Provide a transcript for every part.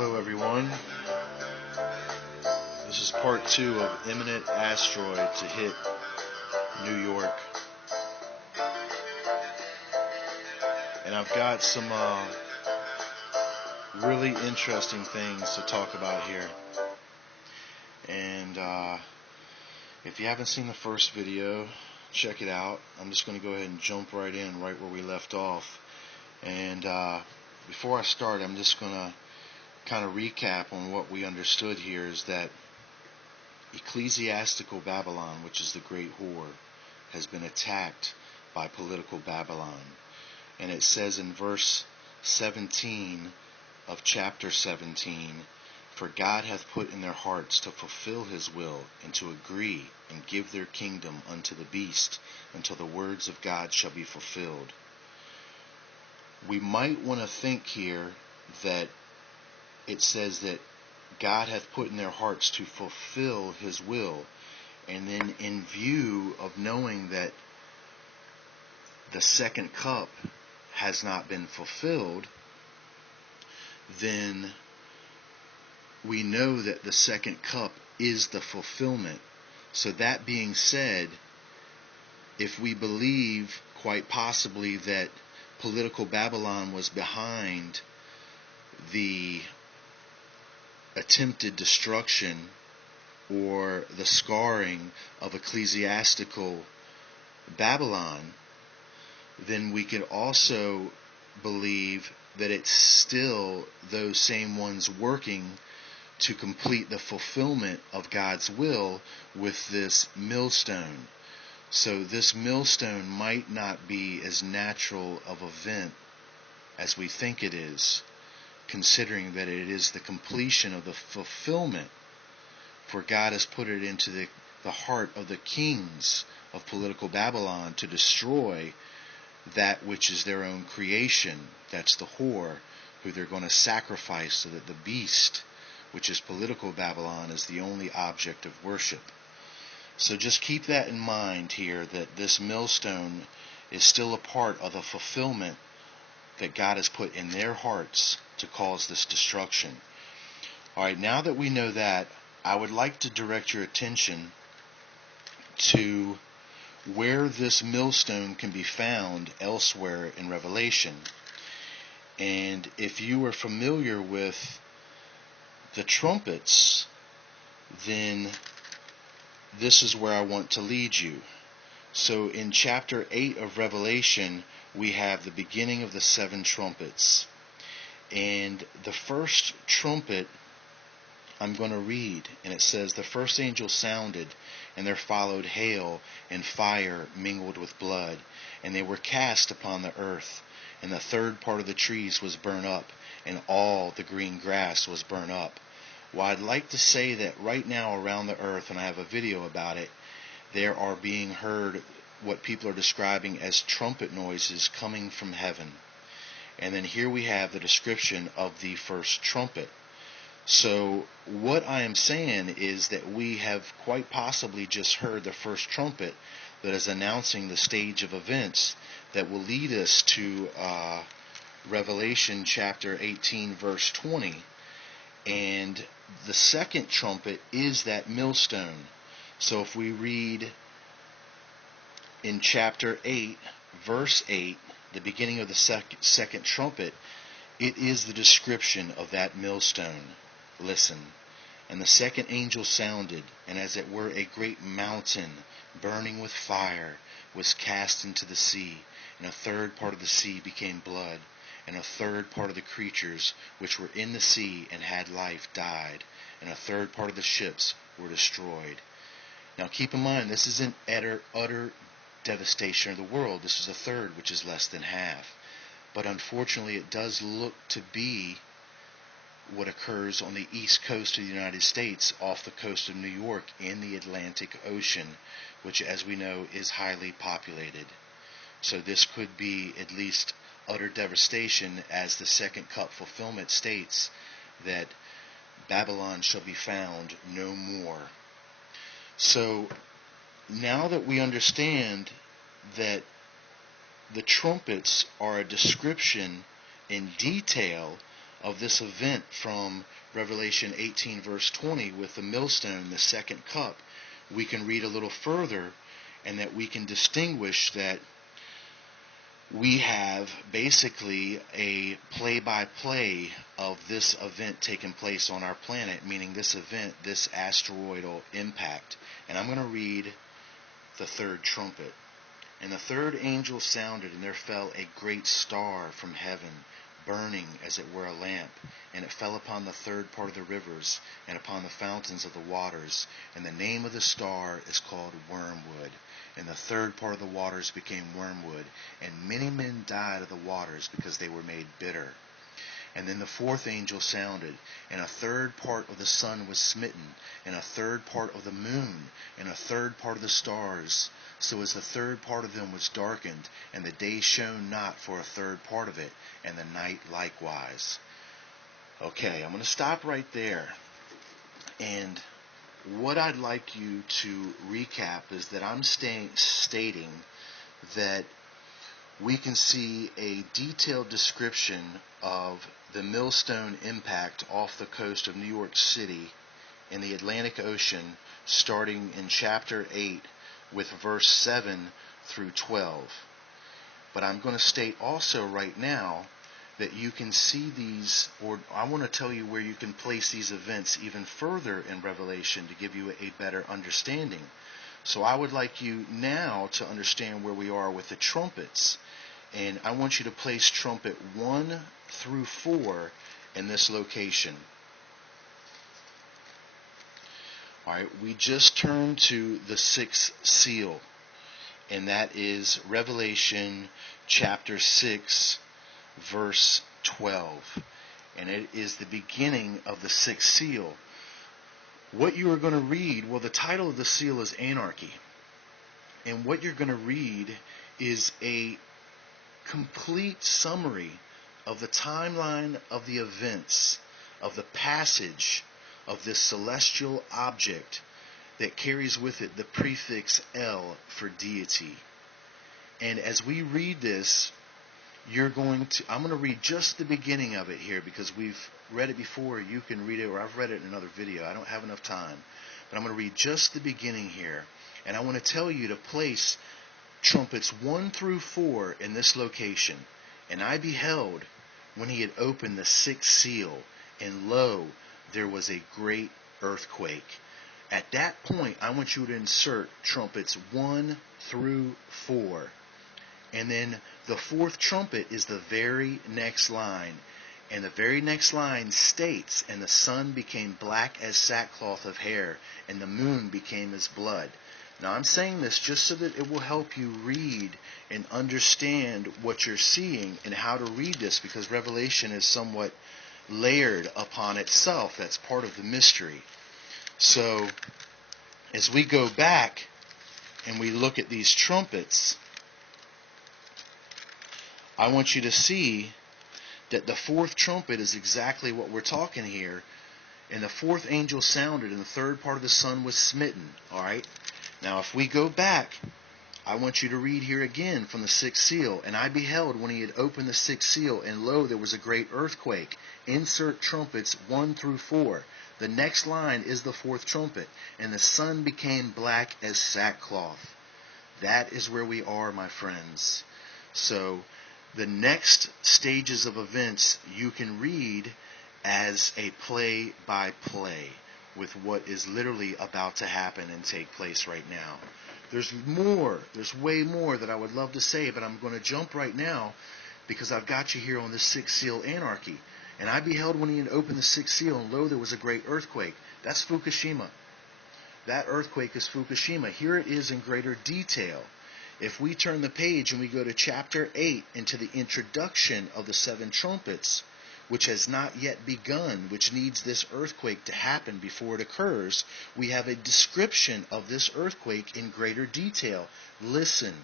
Hello everyone, this is part 2 of imminent asteroid to hit New York, and I've got some really interesting things to talk about here. And if you haven't seen the first video, check it out. I'm just going to go ahead and jump right in right where we left off. And before I start, I'm just going to kind of recap on what we understood here is that ecclesiastical Babylon, which is the great whore, has been attacked by political Babylon. And it says in verse 17 of chapter 17, "For God hath put in their hearts to fulfill his will, and to agree and give their kingdom unto the beast, until the words of God shall be fulfilled." We might want to think here that it says that God hath put in their hearts to fulfill his will, and then in view of knowing that the second cup has not been fulfilled, then we know that the second cup is the fulfillment. So that being said, if we believe quite possibly that political Babylon was behind the attempted destruction or the scarring of ecclesiastical Babylon, then we could also believe that it's still those same ones working to complete the fulfillment of God's will with this millstone. So this millstone might not be as natural of an event as we think it is, considering that it is the completion of the fulfillment, for God has put it into the heart of the kings of political Babylon to destroy that which is their own creation. That's the whore, who they're going to sacrifice so that the beast, which is political Babylon, is the only object of worship. So just keep that in mind here, that this millstone is still a part of the fulfillment that God has put in their hearts to cause this destruction. Alright, now that we know that, I would like to direct your attention to where this millstone can be found elsewhere in Revelation. And if you are familiar with the trumpets, then this is where I want to lead you. So in chapter 8 of Revelation, we have the beginning of the 7 trumpets. And the first trumpet I'm going to read, and it says, "The first angel sounded, and there followed hail and fire mingled with blood, and they were cast upon the earth. And the third part of the trees was burnt up, and all the green grass was burnt up." Well, I'd like to say that right now around the earth, and I have a video about it, there are being heard what people are describing as trumpet noises coming from heaven. And then here we have the description of the first trumpet. So what I am saying is that we have quite possibly just heard the first trumpet that is announcing the stage of events that will lead us to Revelation chapter 18 verse 20. And the second trumpet is that millstone. So if we read in chapter 8 verse 8, the beginning of the second trumpet, it is the description of that millstone. Listen. "And the second angel sounded, and as it were a great mountain burning with fire was cast into the sea, and a third part of the sea became blood, and a third part of the creatures which were in the sea and had life died, and a third part of the ships were destroyed." Now keep in mind, this isn't utter devastation of the world. This is a third, which is less than half. But unfortunately, it does look to be what occurs on the east coast of the United States, off the coast of New York, in the Atlantic Ocean, which, as we know, is highly populated. So this could be at least utter devastation, as the second cup fulfillment states that Babylon shall be found no more. So now that we understand that the trumpets are a description in detail of this event from Revelation 18 verse 20 with the millstone, the second cup, we can read a little further, and that we can distinguish that we have basically a play-by-play of this event taking place on our planet, meaning this event, this asteroidal impact. And I'm going to read the third trumpet. And the third angel sounded, and there fell a great star from heaven, burning as it were a lamp, and it fell upon the third part of the rivers, and upon the fountains of the waters. And the name of the star is called Wormwood. And the third part of the waters became wormwood, and many men died of the waters because they were made bitter. And then the fourth angel sounded, and a third part of the sun was smitten, and a third part of the moon, and a third part of the stars, so as the third part of them was darkened, and the day shone not for a third part of it, and the night likewise. Okay, I'm going to stop right there. And what I'd like you to recap is that I'm stating that we can see a detailed description of the millstone impact off the coast of New York City in the Atlantic Ocean, starting in chapter 8 with verse 7 through 12. But I'm going to state also right now that you can see these, or I want to tell you where you can place these events even further in Revelation to give you a better understanding. So I would like you now to understand where we are with the trumpets. And I want you to place trumpet 1 through 4 in this location. Alright, we just turned to the sixth seal, and that is Revelation chapter 6, verse 12. And it is the beginning of the sixth seal. What you are going to read, well, the title of the seal is Anarchy. And what you're going to read is a complete summary of the timeline of the events, of the passage of this celestial object that carries with it the prefix L for deity. And as we read this, I'm going to read just the beginning of it here, because we've read it before. You can read it, or I've read it in another video. I don't have enough time. But I'm going to read just the beginning here. And I want to tell you to place trumpets 1 through 4 in this location. And I beheld when he had opened the sixth seal, and lo, there was a great earthquake. At that point, I want you to insert trumpets 1 through 4. And then the fourth trumpet is the very next line. And the very next line states, and the sun became black as sackcloth of hair, and the moon became as blood. Now I'm saying this just so that it will help you read and understand what you're seeing and how to read this, because Revelation is somewhat layered upon itself. That's part of the mystery. So as we go back and we look at these trumpets, I want you to see that the fourth trumpet is exactly what we're talking here. And the fourth angel sounded, and the third part of the sun was smitten. All right. Now, if we go back, I want you to read here again from the sixth seal. And I beheld when he had opened the sixth seal, and lo, there was a great earthquake. Insert trumpets 1 through 4. The next line is the fourth trumpet. And the sun became black as sackcloth. That is where we are, my friends. So the next stages of events you can read as a play-by-play with what is literally about to happen and take place right now. There's way more that I would love to say, but I'm going to jump right now because I've got you here on the sixth seal, Anarchy. And I beheld when he had opened the sixth seal, and lo, there was a great earthquake. That's Fukishima. That earthquake is Fukishima. Here it is in greater detail. If we turn the page and we go to chapter 8 into the introduction of the seven trumpets, which has not yet begun, which needs this earthquake to happen before it occurs, we have a description of this earthquake in greater detail. Listen.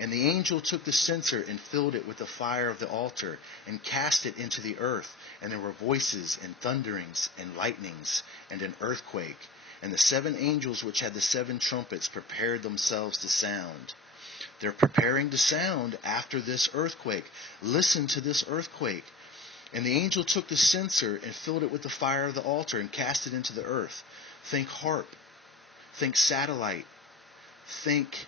And the angel took the censer and filled it with the fire of the altar and cast it into the earth. And there were voices and thunderings and lightnings and an earthquake. And the seven angels which had the seven trumpets prepared themselves to sound. They're preparing to sound after this earthquake. Listen to this earthquake. And the angel took the censer and filled it with the fire of the altar and cast it into the earth. Think harp. Think satellite. Think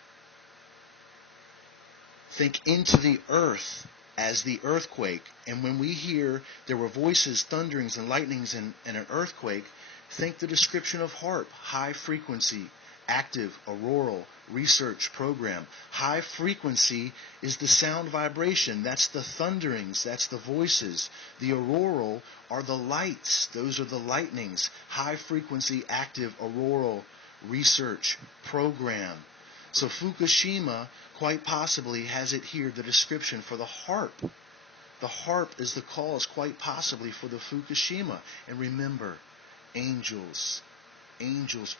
into the earth as the earthquake. And when we hear there were voices, thunderings, and lightnings, and an earthquake, think the description of harp, high frequency, active, auroral, research program. High frequency is the sound vibration. That's the thunderings. That's the voices. The auroral are the lights. Those are the lightnings. High frequency, active, auroral, research program. So Fukishima quite possibly has it here, the description for the harp. The harp is the cause quite possibly for the Fukishima. And remember, angels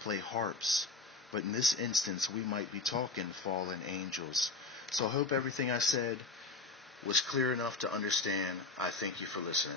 play harps. But in this instance, we might be talking fallen angels. So I hope everything I said was clear enough to understand. I thank you for listening.